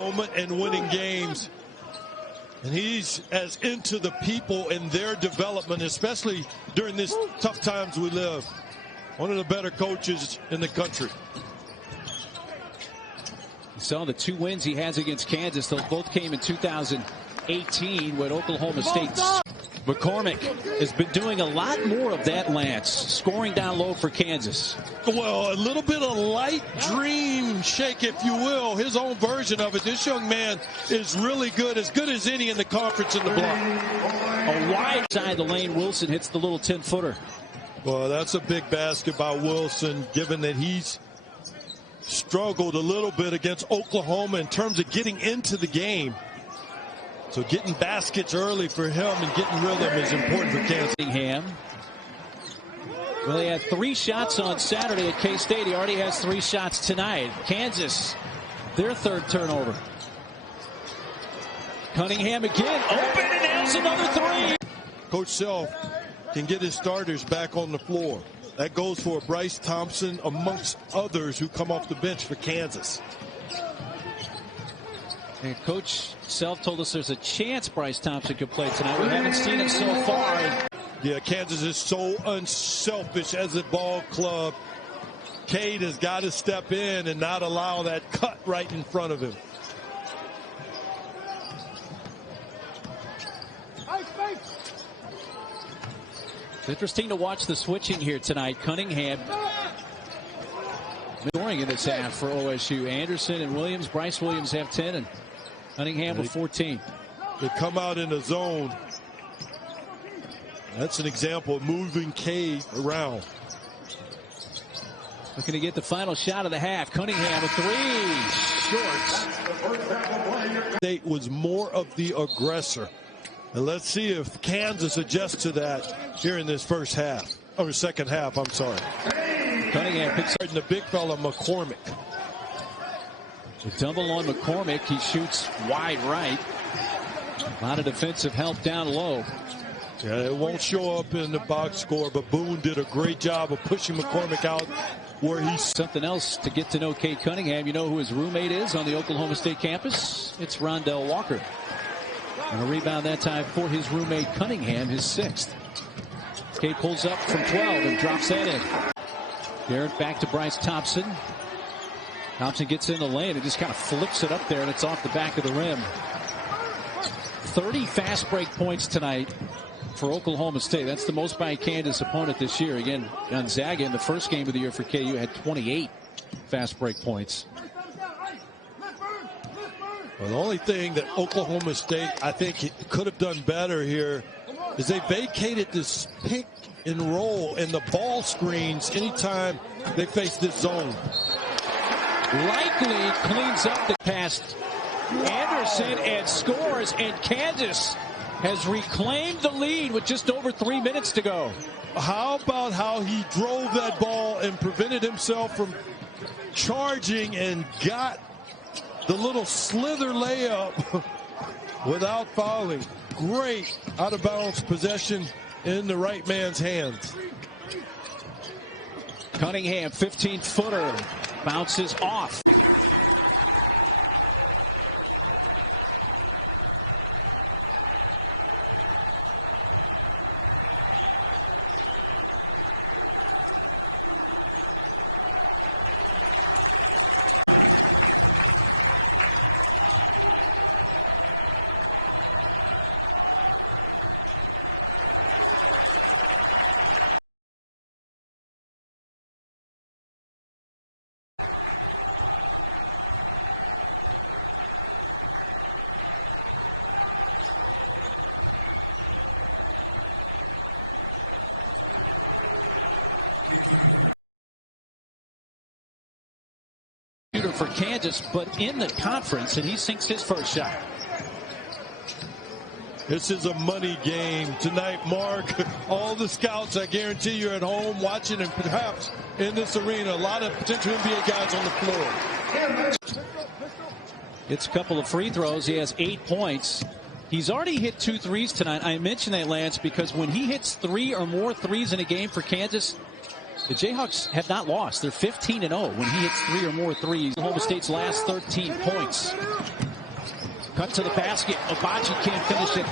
moment and winning games. And he's as into the people and their development, especially during these tough times we live. One of the better coaches in the country. So the 2 wins he has against Kansas, those both came in 2018 when Oklahoma State. McCormick has been doing a lot more of that, Lance, scoring down low for Kansas. Well, a little bit of light dream shake, if you will, his own version of it. This young man is really good as any in the conference in the block. A wide side the lane, Wilson hits the little 10-footer. Well, that's a big basket by Wilson, given that he's struggled a little bit against Oklahoma in terms of getting into the game. So getting baskets early for him and getting rhythm is important for Kansas. Cunningham. Well, he had 3 shots on Saturday at K-State. He already has 3 shots tonight. Kansas, their 3rd turnover. Cunningham again, open, and has another 3. Coach Self can get his starters back on the floor. That goes for Bryce Thompson, amongst others who come off the bench for Kansas. And Coach Self told us there's a chance Bryce Thompson could play tonight. We haven't seen it so far. Yeah, Kansas is so unselfish as a ball club. Cade has got to step in and not allow that cut right in front of him. It's interesting to watch the switching here tonight. Cunningham scoring in this half for OSU. Anderson and Williams. Bryce Williams have 10 and Cunningham with 14. They come out in a zone. That's an example of moving Cade around. Looking to get the final shot of the half. Cunningham with 3 short. State was more of the aggressor. And let's see if Kansas adjusts to that here in this first half. Or second half, I'm sorry. Cunningham picks up the big fella, McCormick. The double on McCormick. He shoots wide right. A lot of defensive help down low. Yeah, it won't show up in the box score, but Boone did a great job of pushing McCormick out where he's. Something else to get to know Cade Cunningham. You know who his roommate is on the Oklahoma State campus? It's Rondell Walker. And a rebound that time for his roommate Cunningham, his 6th. Cade pulls up from 12 and drops that in. Garrett back to Bryce Thompson. Thompson gets in the lane and just kind of flips it up there, and it's off the back of the rim. 30 fast break points tonight for Oklahoma State. That's the most by a Kansas opponent this year. Again, Gonzaga in the first game of the year for KU had 28 fast break points. Well, the only thing that Oklahoma State, I think, could have done better here is they vacated this pick and roll and the ball screens anytime they face this zone. Likely cleans up the pass. Anderson and scores, and Kansas has reclaimed the lead with just over 3 minutes to go. How about how he drove that ball and prevented himself from charging and got the little slither layup without fouling. Great out of bounds possession in the right man's hands. Cunningham, 15-footer, bounces off. For Kansas, but in the conference, and he sinks his first shot. This is a money game tonight, Mark. All the scouts, I guarantee you're at home watching, and perhaps in this arena, a lot of potential NBA guys on the floor. It's a couple of free throws. He has 8 points. He's already hit 2 threes tonight. I mention that, Lance, because when he hits 3 or more threes in a game for Kansas, the Jayhawks have not lost. They're 15-0 when he hits 3 or more threes. Oklahoma State's last 13 points. Cut to the basket. Abaji can't finish it.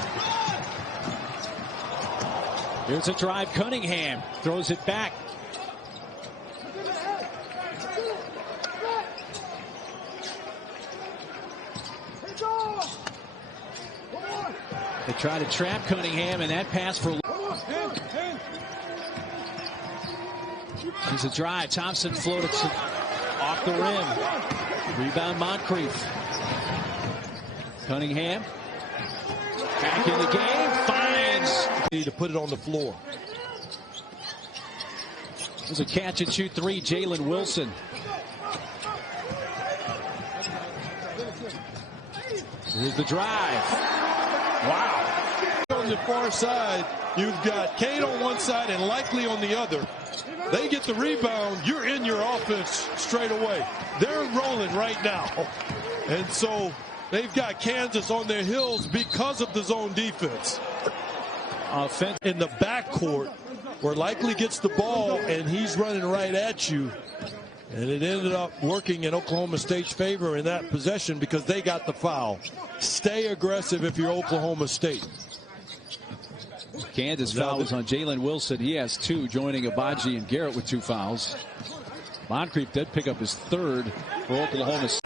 Here's a drive. Cunningham throws it back. They try to trap Cunningham, and that pass for... Here's a drive. Thompson floated off the rim. Rebound Moncrief. Cunningham. Back in the game. Finds. Need to put it on the floor. There's a catch and shoot three. Jalen Wilson. Here's the drive. Wow. On the far side, you've got Cade on one side and Likely on the other. They get the rebound, you're in your offense straight away. They're rolling right now. And so they've got Kansas on their heels because of the zone defense. Offense in the backcourt where Likely gets the ball and he's running right at you. And it ended up working in Oklahoma State's favor in that possession because they got the foul. Stay aggressive if you're Oklahoma State. Kansas foul was on Jalen Wilson. He has two, joining Abaji and Garrett with two fouls. Moncrief did pick up his third for Oklahoma State.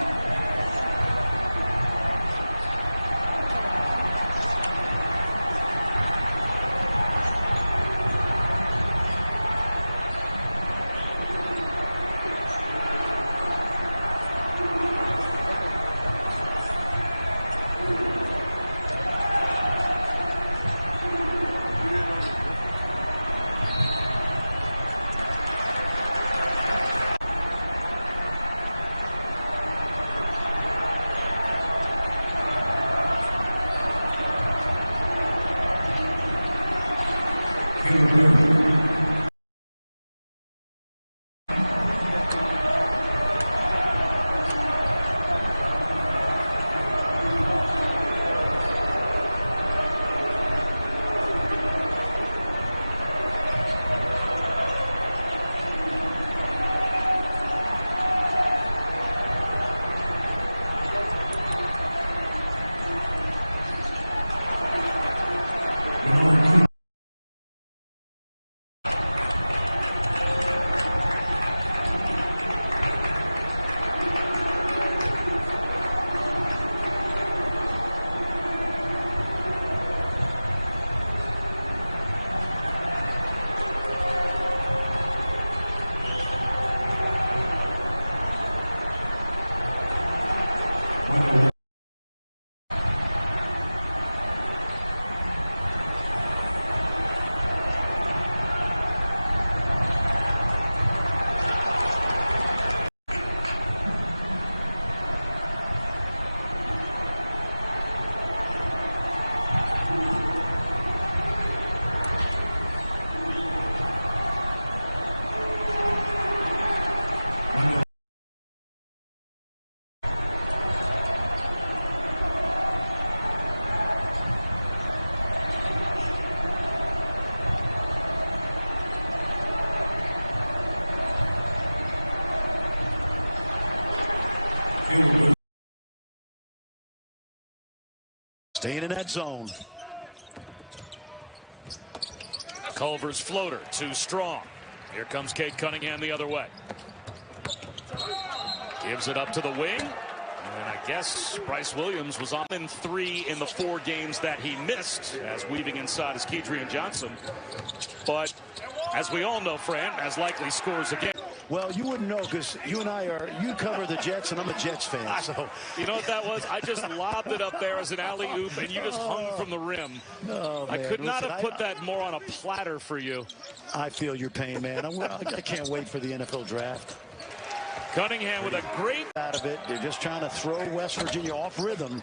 Staying in that zone. Culver's floater, too strong. Here comes Cade Cunningham the other way. Gives it up to the wing. And I guess Bryce Williams was on in 3 in the 4 games that he missed, as weaving inside is Cade Johnson. But as we all know, Fran, as Likely scores again. Well, you wouldn't know because you and I you cover the Jets and I'm a Jets fan. So you know what that was? I just lobbed it up there as an alley-oop and you just hung from the rim. Oh, I could not have put that more on a platter for you. I feel your pain, man. I can't wait for the NFL draft. Cunningham with a great out of it. They're just trying to throw West Virginia off rhythm.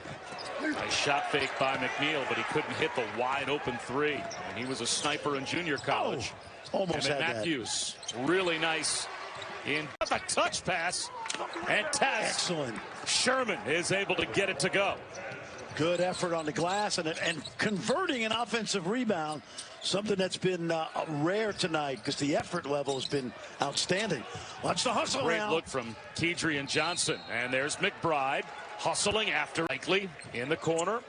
Nice shot fake by McNeil, but he couldn't hit the wide open 3. And he was a sniper in junior college. Almost had Matthews, really nice. In a touch pass, and Tess. Excellent. Sherman is able to get it to go. Good effort on the glass and converting an offensive rebound, something that's been rare tonight because the effort level has been outstanding. Watch the hustle Great now. Look from Cade Johnson, and there's McBride. hustling after Likely in the corner.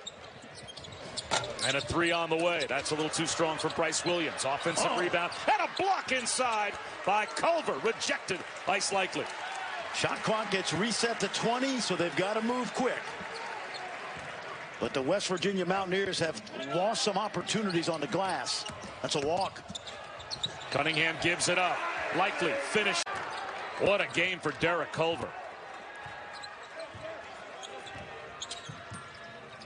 And a three on the way. That's a little too strong for Bryce Williams. Offensive rebound and a block inside by Culver. Rejected by Likely. Shot clock gets reset to 20, so they've got to move quick. But the West Virginia Mountaineers have lost some opportunities on the glass. That's a walk. Cunningham gives it up. Likely finish. What a game for Derek Culver.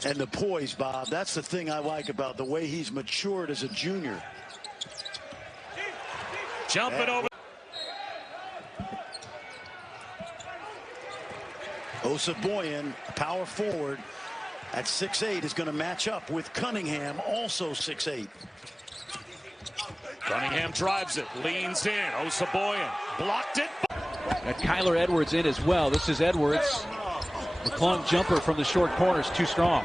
And the poise, Bob. That's the thing I like about the way he's matured as a junior. Jumping over. Osaboyan, power forward at 6'8", is going to match up with Cunningham, also 6'8". Cunningham drives it, leans in. Osaboyan blocked it. Got Kyler Edwards in as well. This is Edwards. The clung jumper from the short corner is too strong.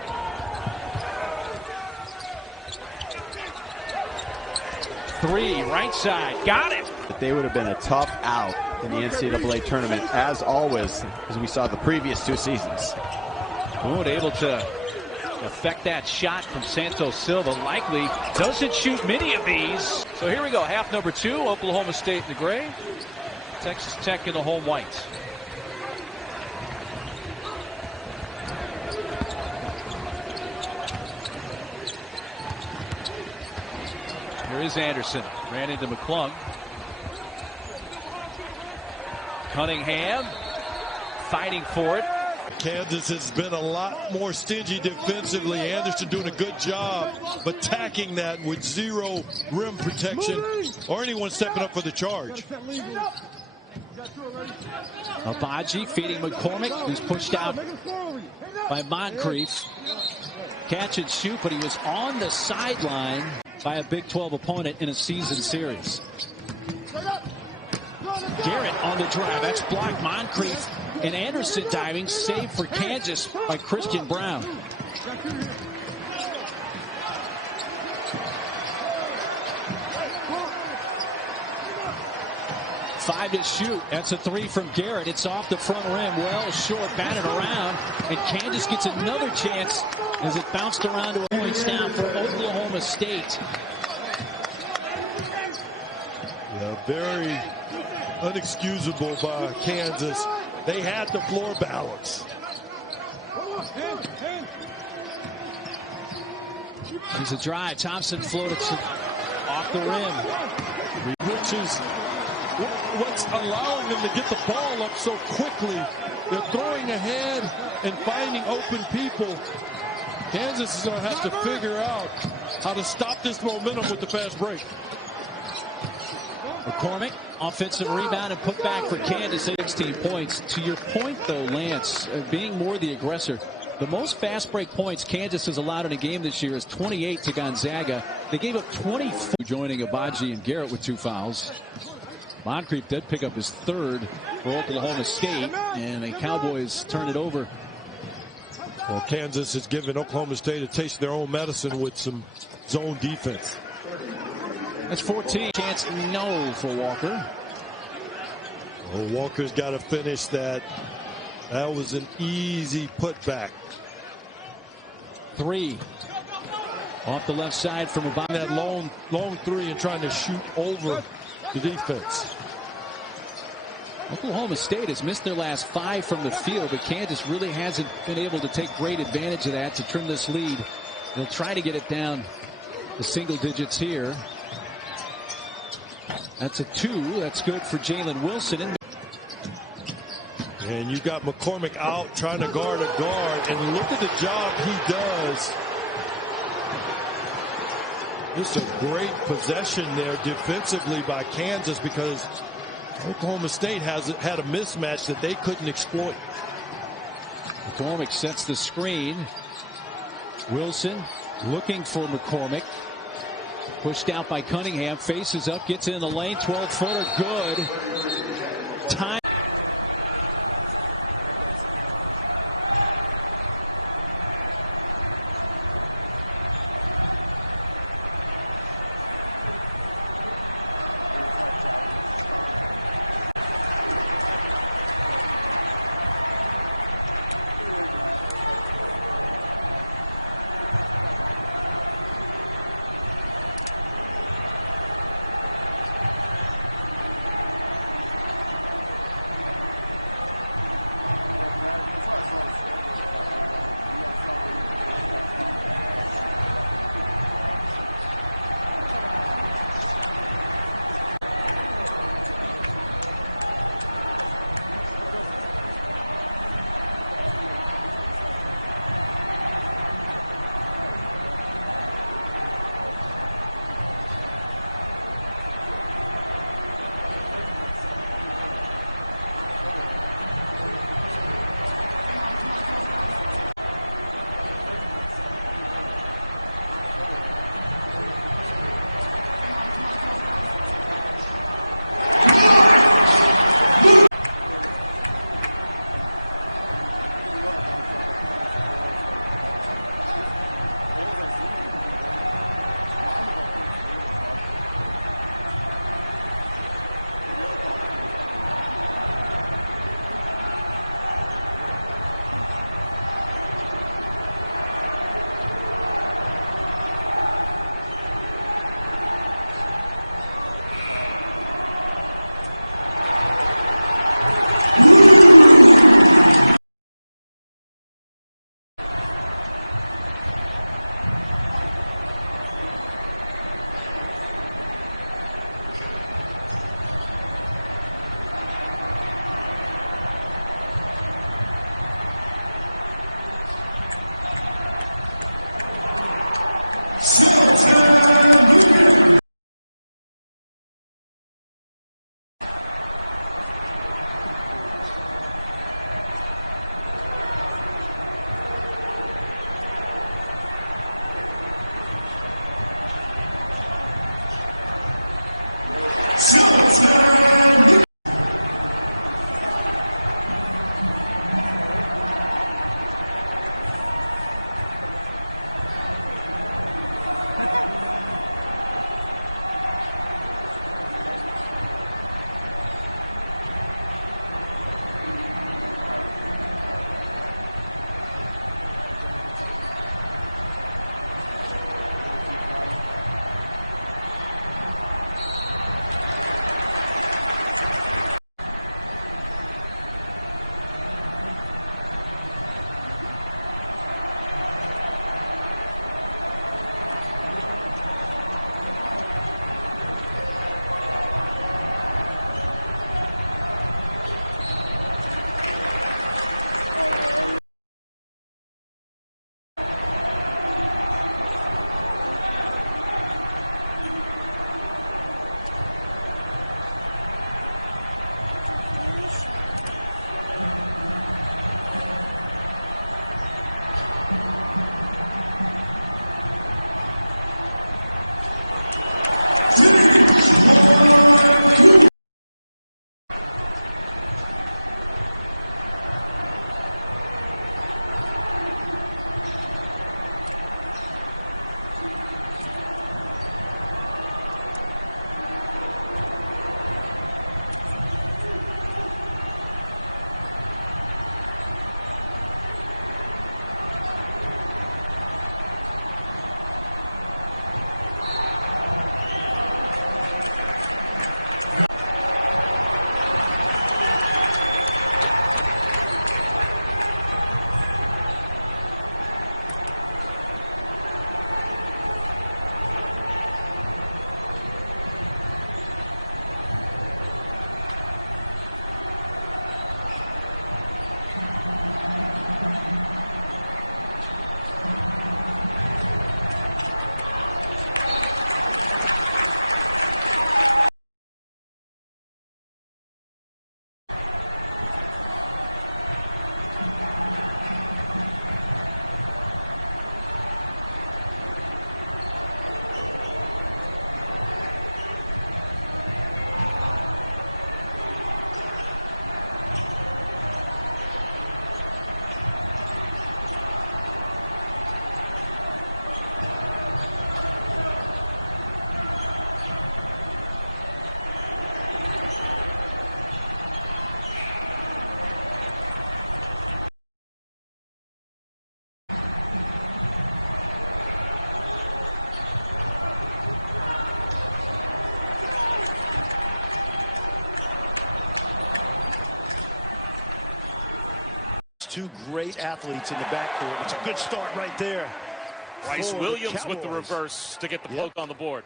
Three, right side, got it. They would have been a tough out in the NCAA tournament, as always, as we saw the previous 2 seasons. Boone able to affect that shot from Santos Silva. Likely doesn't shoot many of these. So here we go, half number 2, Oklahoma State in the gray, Texas Tech in the home white. Here is Anderson. Ran into McClung. Cunningham fighting for it. Kansas has been a lot more stingy defensively. Anderson doing a good job of attacking that with zero rim protection or anyone stepping up for the charge. Abaji feeding McCormick, who's pushed out by Moncrief. Catch and shoot, but he was on the sideline by a Big 12 opponent in a season series. Garrett on the drive. That's blocked. Moncrief and Anderson diving. Save for Kansas by Christian Brown. Five to shoot. That's a three from Garrett. It's off the front rim. Well short, batted around. And Kansas gets another chance as it bounced around to a points down for Oklahoma State. Yeah, very unexcusable by Kansas. They had the floor balance. There's a drive. Thompson floats it off the rim. Which is what's allowing them to get the ball up so quickly. They're throwing ahead and finding open people. Kansas is going to have to figure out how to stop this momentum with the fast break. McCormick, offensive rebound and put back for Kansas, 16 points. To your point, though, Lance, being more the aggressor, the most fast break points Kansas has allowed in a game this year is 28 to Gonzaga. They gave up 24. Joining Abaji and Garrett with 2 fouls. Moncrief did pick up his 3rd for Oklahoma State, and the Cowboys turn it over. Well, Kansas has given Oklahoma State a taste of their own medicine with some zone defense. That's 14. Chance no for Walker. Well, Walker's got to finish that. That was an easy putback. 3. Off the left side from about that long 3 and trying to shoot over the defense. Oklahoma State has missed their last 5 from the field, but Kansas really hasn't been able to take great advantage of that to trim this lead. They'll try to get it down to single digits here. That's a 2. That's good for Jalen Wilson. And you got McCormick out trying to guard a guard, and look at the job he does. This is a great possession there defensively by Kansas, because Oklahoma State has had a mismatch that they couldn't exploit. McCormick sets the screen. Wilson looking for McCormick. Pushed out by Cunningham. Faces up, gets in the lane. 12-footer, good. Time. two great athletes in the backcourt. It's a good start right there. Bryce Williams with the reverse to get the poke on the board.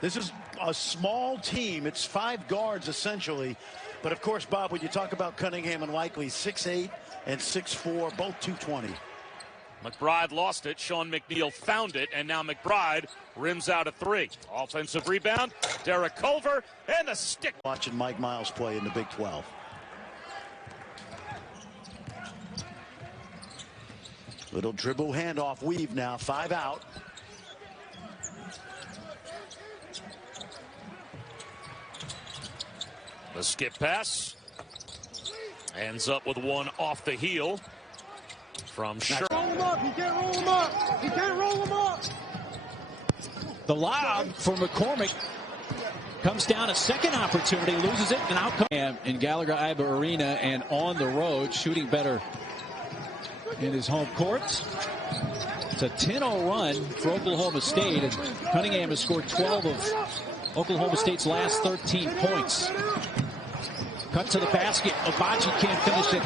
This is a small team. It's 5 guards essentially. But of course, Bob, when you talk about Cunningham and Likely, 6'8" and 6'4", both 220. McBride lost it. Sean McNeil found it, and now McBride rims out a 3. Offensive rebound. Derek Culver and a stick. Watching Mike Miles play in the Big 12. Little dribble handoff weave now. 5 out. The skip pass ends up with one off the heel from Sherman. The lob for McCormick comes down. A second opportunity, loses it, and out comes in Gallagher-Iba Arena and on the road, shooting better in his home court. It's a 10-0 run for Oklahoma State, and Cunningham has scored 12 of Oklahoma State's last 13 points. Cut to the basket. Abachi can't finish it.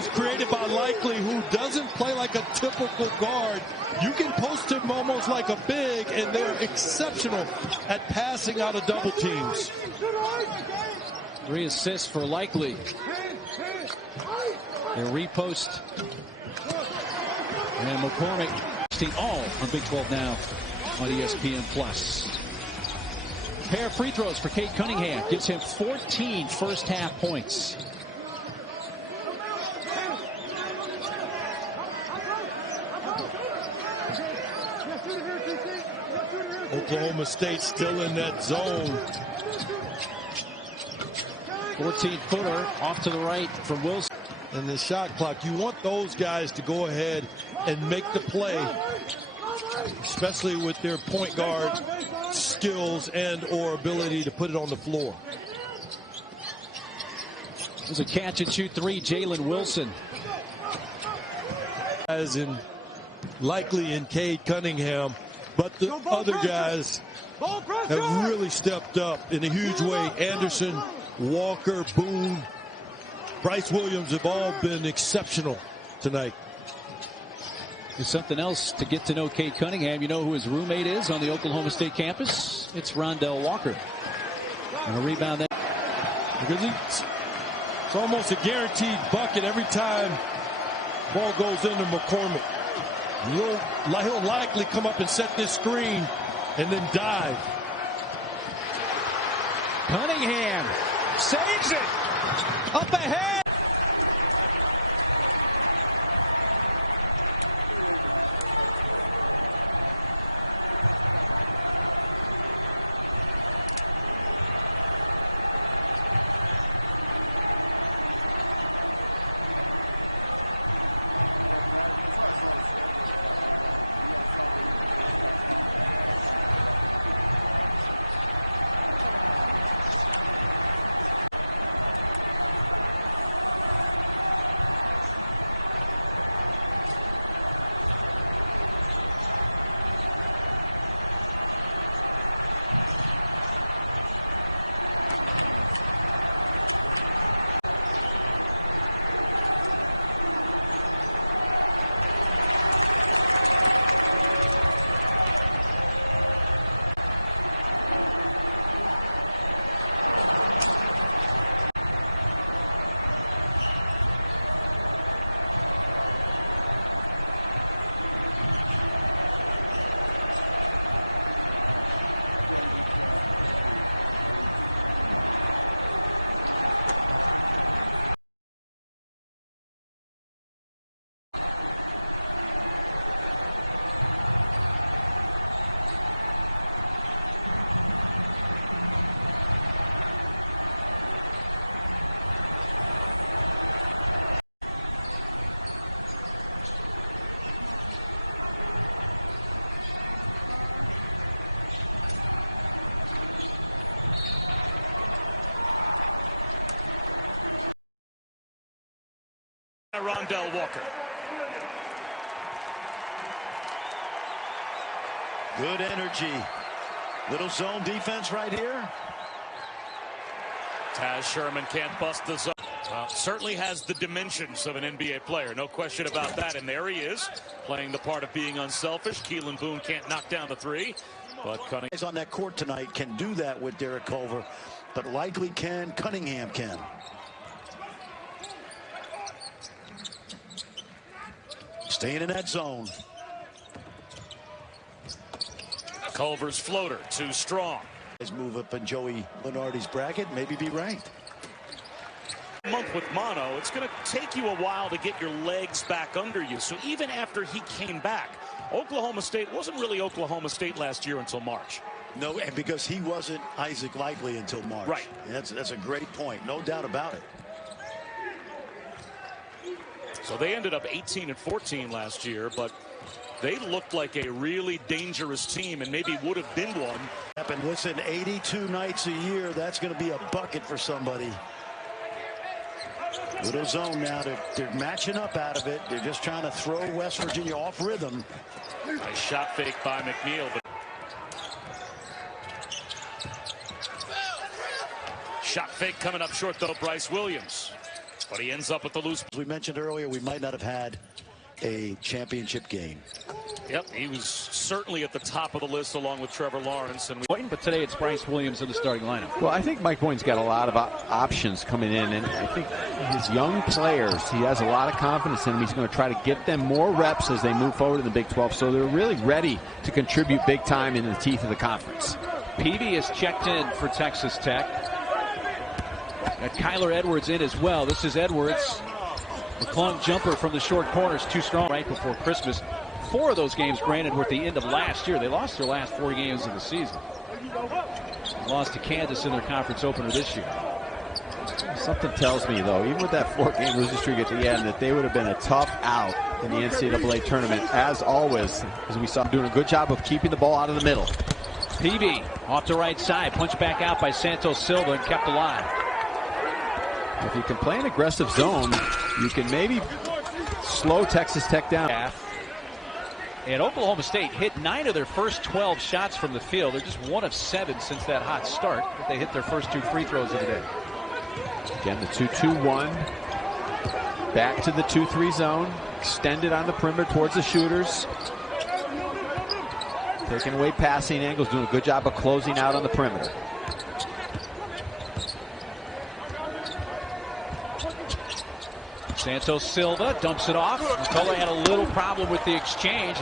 It's created by Likely, who doesn't play like a typical guard. You can post him almost like a big, and they're exceptional at passing out of double teams. 3 assists for Likely. They repost. And McCormick all on Big 12 now on ESPN Plus. Pair of free throws for Cade Cunningham. Gives him 14 first half points. Oklahoma State still in that zone. 14-footer off to the right from Wilson. And the shot clock, you want those guys to go ahead and make the play, especially with their point guard skills and or ability to put it on the floor. There's a catch and shoot 3, Jalen Wilson. As in Likely and Cade Cunningham, but the other guys have really stepped up in a huge way. Anderson, Walker, Boone, Bryce Williams have all been exceptional tonight. There's something else to get to know Cade Cunningham. You know who his roommate is on the Oklahoma State campus? It's Rondell Walker. And a rebound there. It's almost a guaranteed bucket every time ball goes into McCormick. He'll likely come up and set this screen and then dive. Cunningham saves it. Up ahead. Rondell Walker. Good energy. Little zone defense right here. Taz Sherman can't bust the zone. Well, certainly has the dimensions of an NBA player. No question about that. And there he is, playing the part of being unselfish. Keelan Boone can't knock down the three. But Cunningham on that court tonight can do that with Derek Culver. But likely Cunningham can. Staying in that zone. Culver's floater, too strong. His move up in Joey Lenardi's bracket, maybe be ranked. Month with mono, it's going to take you a while to get your legs back under you. So even after he came back, Oklahoma State wasn't really Oklahoma State last year until March. No, and because he wasn't Isaac Likely until March. Right. That's a great point. No doubt about it. So they ended up 18-14 last year, but they looked like a really dangerous team and maybe would have been one. And listen, 82 nights a year, that's going to be a bucket for somebody. Little zone now. They're matching up out of it. They're just trying to throw West Virginia off rhythm. Nice shot fake by McNeil. But shot fake coming up short, though, Bryce Williams. But he ends up with the loose. As we mentioned earlier, we might not have had a championship game. Yep, he was certainly at the top of the list along with Trevor Lawrence. But today it's Bryce Williams in the starting lineup. Well, I think Mike Boynton's got a lot of options coming in, and I think his young players, he has a lot of confidence in them. He's going to try to get them more reps as they move forward in the Big 12, so they're really ready to contribute big time in the teeth of the conference. Peavy is checked in for Texas Tech. Got Kyler Edwards in as well. This is Edwards. The clung jumper from the short corner is too strong right before Christmas. 4 of those games, granted, were at the end of last year. They lost their last 4 games of the season. They lost to Kansas in their conference opener this year. Something tells me, though, even with that 4-game losing streak at the end, that they would have been a tough out in the NCAA tournament, as always, as we saw doing a good job of keeping the ball out of the middle. Peavy off the right side, punched back out by Santos Silva and kept alive. If you can play an aggressive zone, you can maybe slow Texas Tech down. And Oklahoma State hit 9 of their first 12 shots from the field. They're just 1 of 7 since that hot start. But they hit their first 2 free throws of the day. Again, the 2-2-1. Back to the 2-3 zone. Extended on the perimeter towards the shooters. Taking away passing angles, doing a good job of closing out on the perimeter. Santos Silva dumps it off. Nicola had a little problem with the exchange.